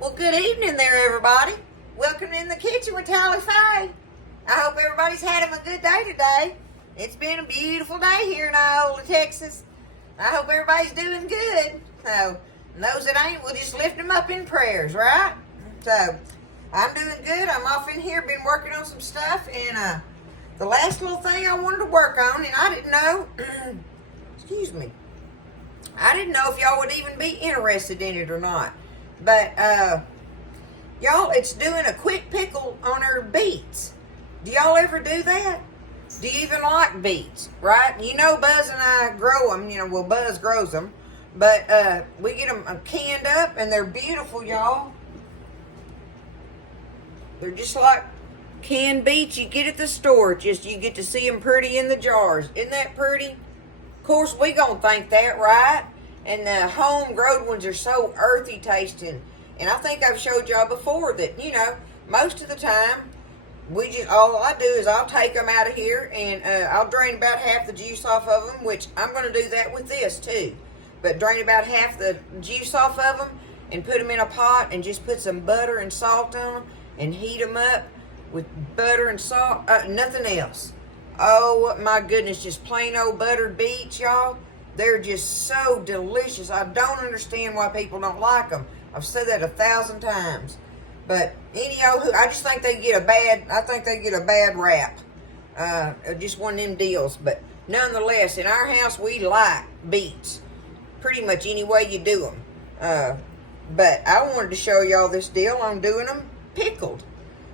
Well, good evening there, everybody. Welcome in the kitchen with Tally Faye. I hope everybody's having a good day today. It's been a beautiful day here in Iola, Texas. I hope everybody's doing good. So, and those that ain't, we'll just lift them up in prayers, right? So, I'm doing good. I'm off in here, been working on some stuff, and the last little thing I wanted to work on, and I didn't know, excuse me, I didn't know if y'all would even be interested in it or not. But, y'all, it's doing a quick pickle on our beets. Do y'all ever do that? Do you even like beets, right? You know Buzz and I grow them. Well, Buzz grows them. But we get them canned up, and they're beautiful, y'all. They're just like canned beets you get at the store. Just you get to see them pretty in the jars. Isn't that pretty? Of course, we gonna think that, right? And the home-grown ones are so earthy tasting. And I think I've showed y'all before that, most of the time, all I do is I'll take them out of here and I'll drain about half the juice off of them, which I'm going to do that with this too. But drain about half the juice off of them and put them in a pot and just put some butter and salt on them and heat them up with butter and salt, nothing else. Oh my goodness, just plain old buttered beets, y'all. They're just so delicious. I don't understand why people don't like them. I've said that 1,000 times. But I just think they get a bad rap. Just one of them deals. But nonetheless, in our house, we like beets. Pretty much any way you do them. But I wanted to show y'all this deal on doing them pickled.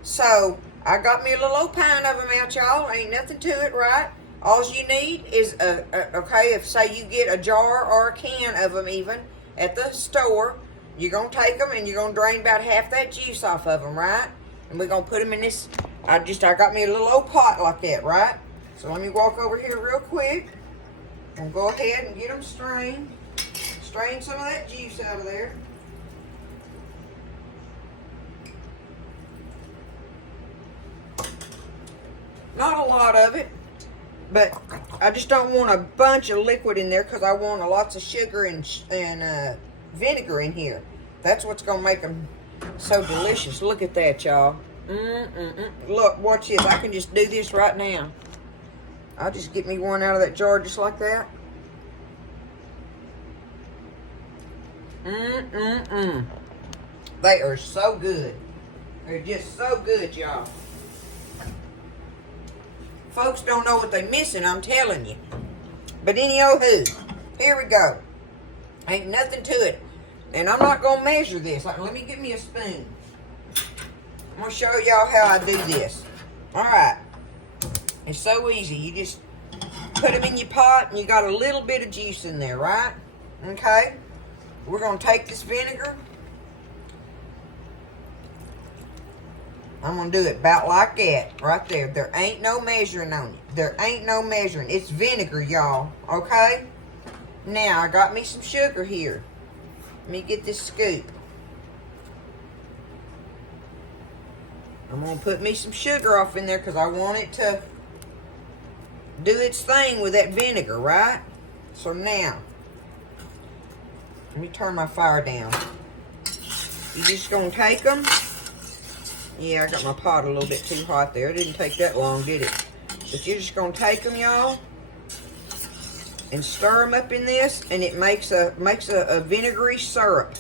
So, I got me a little old pint of them out, y'all. Ain't nothing to it, right? All you need is, if say you get a jar or a can of them even at the store, you're going to take them and you're going to drain about half that juice off of them, right? And we're going to put them in this, I got me a little old pot like that, right? So let me walk over here real quick and go ahead and get them strained. Strain some of that juice out of there. Not a lot of it. But I just don't want a bunch of liquid in there because I want lots of sugar and vinegar in here. That's what's going to make them so delicious. Look at that, y'all. Look, watch this. I can just do this right now. I'll just get me one out of that jar just like that. They are so good. They're just so good, y'all. Folks don't know what they're missing, I'm telling you. But anywho, here we go. Ain't nothing to it. And I'm not going to measure this. Let me get me a spoon. I'm going to show y'all how I do this. Alright. It's so easy. You just put them in your pot and you got a little bit of juice in there, right? Okay? We're going to take this vinegar. I'm going to do it about like that, right there. There ain't no measuring on it. There ain't no measuring. It's vinegar, y'all, okay? Now, I got me some sugar here. Let me get this scoop. I'm going to put me some sugar off in there because I want it to do its thing with that vinegar, right? So now, let me turn my fire down. You're just going to take them. Yeah, I got my pot a little bit too hot there. It didn't take that long, did it? But you're just going to take them, y'all, and stir them up in this, and it makes a vinegary syrup.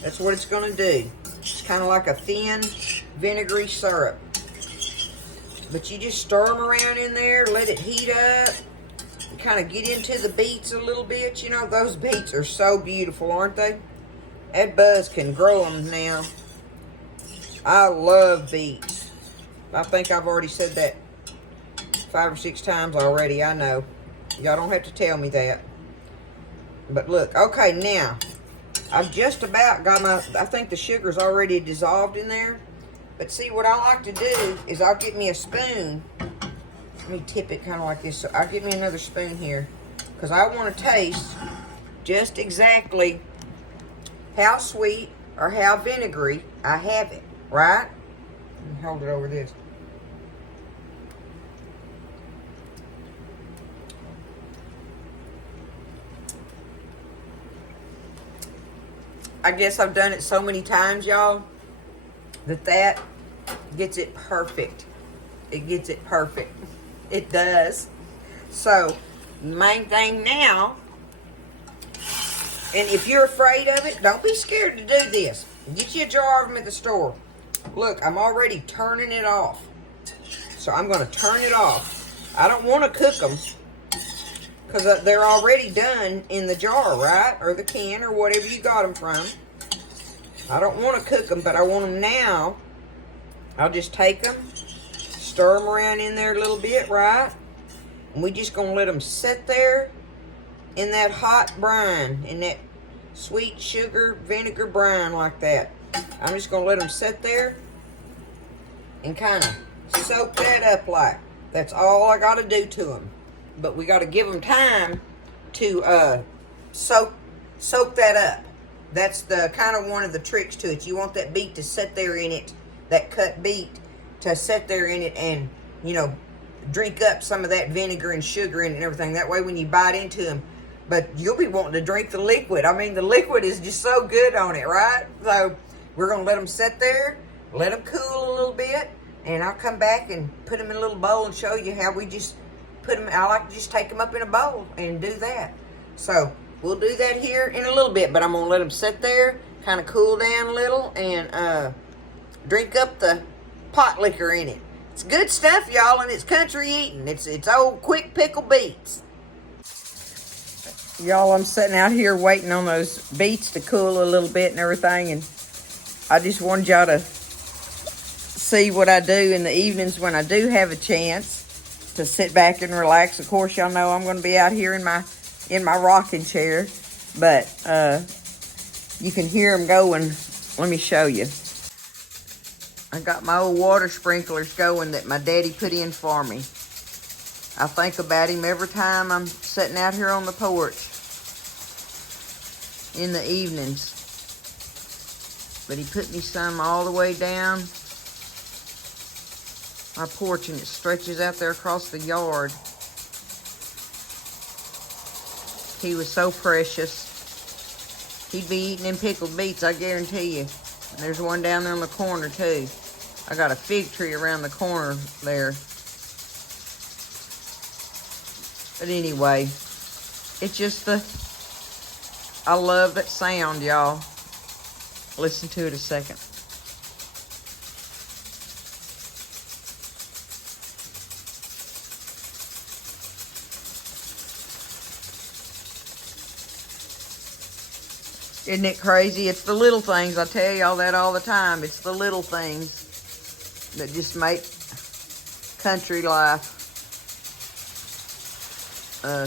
That's what it's going to do. It's kind of like a thin vinegary syrup. But you just stir them around in there, let it heat up, and kind of get into the beets a little bit. Those beets are so beautiful, aren't they? That Buzz can grow them now. I love beets. I think I've already said that 5 or 6 times already. I know. Y'all don't have to tell me that. But look, okay, now, I've just about got I think the sugar's already dissolved in there. But see, what I like to do is I'll get me a spoon. Let me tip it kind of like this. So I'll get me another spoon here. Because I want to taste just exactly how sweet or how vinegary I have it. Right? Let me hold it over this. I guess I've done it so many times, y'all, that gets it perfect. It gets it perfect. It does. So, the main thing now, and if you're afraid of it, don't be scared to do this. Get you a jar of them at the store. Look, I'm already turning it off. So I'm going to turn it off. I don't want to cook them because they're already done in the jar, right? Or the can or whatever you got them from. I don't want to cook them, but I want them now. I'll just take them, stir them around in there a little bit, right? And we just going to let them sit there in that hot brine, in that sweet sugar vinegar brine like that. I'm just going to let them sit there and kind of soak that up like. That's all I got to do to them. But we got to give them time to soak that up. That's the kind of one of the tricks to it. You want that beet to sit there in it, that cut beet, to sit there in it and, you know, drink up some of that vinegar and sugar in it and everything. That way when you bite into them, but you'll be wanting to drink the liquid. I mean, the liquid is just so good on it, right? So we're going to let them sit there, let them cool a little bit, and I'll come back and put them in a little bowl and show you how we just put them. I like to just take them up in a bowl and do that. So we'll do that here in a little bit, but I'm going to let them sit there, kind of cool down a little, and drink up the pot liquor in it. It's good stuff, y'all, and it's country eating. It's old quick pickle beets. Y'all, I'm sitting out here waiting on those beets to cool a little bit and everything, and I just wanted y'all to see what I do in the evenings when I do have a chance to sit back and relax. Of course, y'all know I'm going to be out here in my rocking chair, but you can hear them going. Let me show you. I got my old water sprinklers going that my daddy put in for me. I think about him every time I'm sitting out here on the porch in the evenings. But he put me some all the way down my porch, and it stretches out there across the yard. He was so precious. He'd be eating them pickled beets, I guarantee you. And there's one down there on the corner too. I got a fig tree around the corner there. But anyway, it's just I love that sound, y'all. Listen to it a second. Isn't it crazy? It's the little things. I tell y'all that all the time. It's the little things that just make country life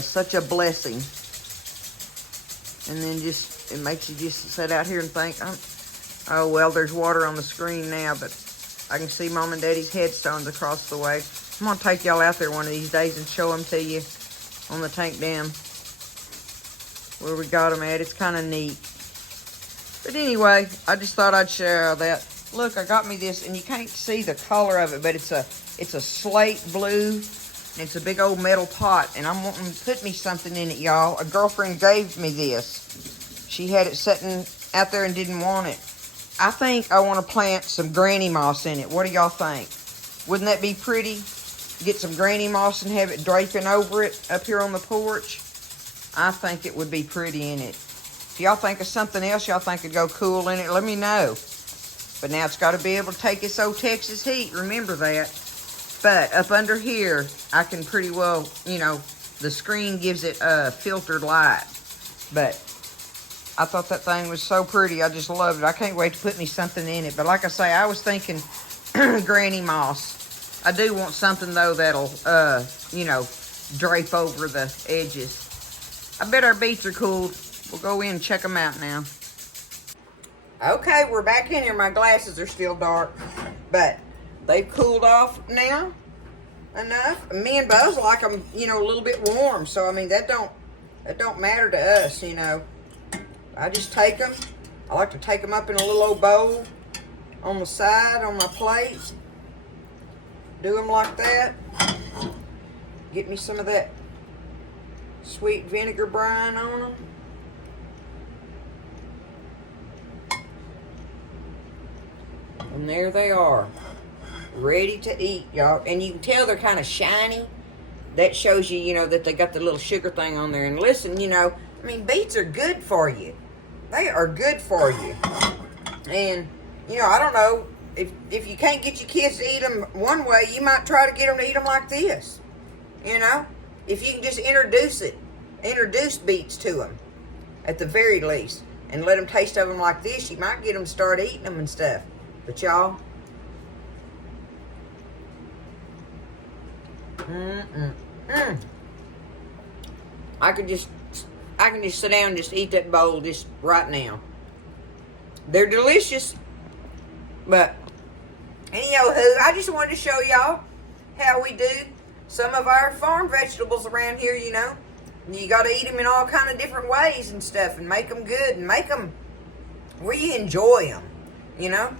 such a blessing. And then it makes you just sit out here and think, oh, well, there's water on the screen now, but I can see Mom and Daddy's headstones across the way. I'm going to take y'all out there one of these days and show them to you on the tank dam where we got them at. It's kind of neat. But anyway, I just thought I'd share that. Look, I got me this, and you can't see the color of it, but it's a slate blue. And it's a big old metal pot, and I'm wanting to put me something in it, y'all. A girlfriend gave me this. She had it sitting out there and didn't want it. I think I want to plant some granny moss in it. What do y'all think? Wouldn't that be pretty? Get some granny moss and have it draping over it up here on the porch. I think it would be pretty in it. If y'all think of something else y'all think would go cool in it, let me know. But now it's got to be able to take this old Texas heat. Remember that. But up under here, I can pretty well, you know, the screen gives it filtered light. But I thought that thing was so pretty. I just loved it. I can't wait to put me something in it. But like I say, I was thinking granny moss. I do want something, though, that'll, you know, drape over the edges. I bet our beets are cooled. We'll go in and check them out now. Okay, we're back in here. My glasses are still dark. But they've cooled off now enough. Me and Buzz like them, you know, a little bit warm. So, I mean, that don't matter to us, you know. I just take them. I like to take them up in a little old bowl on the side on my plate. Do them like that. Get me some of that sweet vinegar brine on them. And there they are, ready to eat, y'all. And you can tell they're kind of shiny. That shows you, you know, that they got the little sugar thing on there. And listen, you know, I mean, beets are good for you. They are good for you. And, you know, I don't know, if you can't get your kids to eat them one way, you might try to get them to eat them like this. You know, if you can just introduce beets to them at the very least, and let them taste of them like this, you might get them to start eating them and stuff. But y'all, I can just sit down and just eat that bowl just right now. They're delicious. But anywho, I just wanted to show y'all how we do some of our farm vegetables around here, you know. You got to eat them in all kind of different ways and stuff, and make them good, and make them where you enjoy them, you know.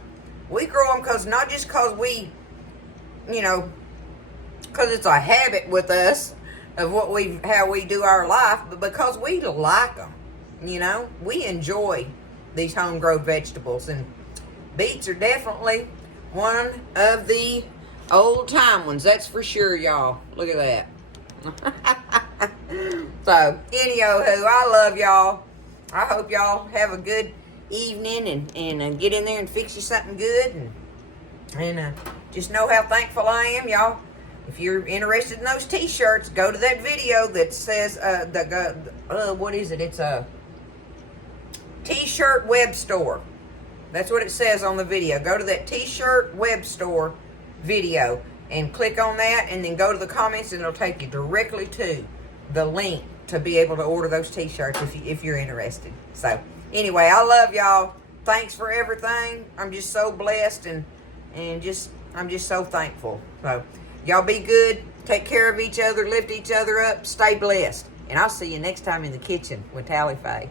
We grow them not just because we, you know, because it's a habit with us of how we do our life, but because we like them, you know. We enjoy these homegrown vegetables, and beets are definitely one of the old time ones, that's for sure, y'all. Look at that. So, anyhow, I love y'all. I hope y'all have a good evening, and get in there and fix you something good, and just know how thankful I am, y'all. If you're interested in those t-shirts, go to that video that says what is it? It's a t-shirt web store. That's what it says on the video. Go to that t-shirt web store video and click on that, and then go to the comments, and it'll take you directly to the link to be able to order those t-shirts if you're interested. So anyway, I love y'all. Thanks for everything. I'm just so blessed, and I'm just so thankful. So y'all be good. Take care of each other. Lift each other up. Stay blessed. And I'll see you next time in the kitchen with Tally Faye.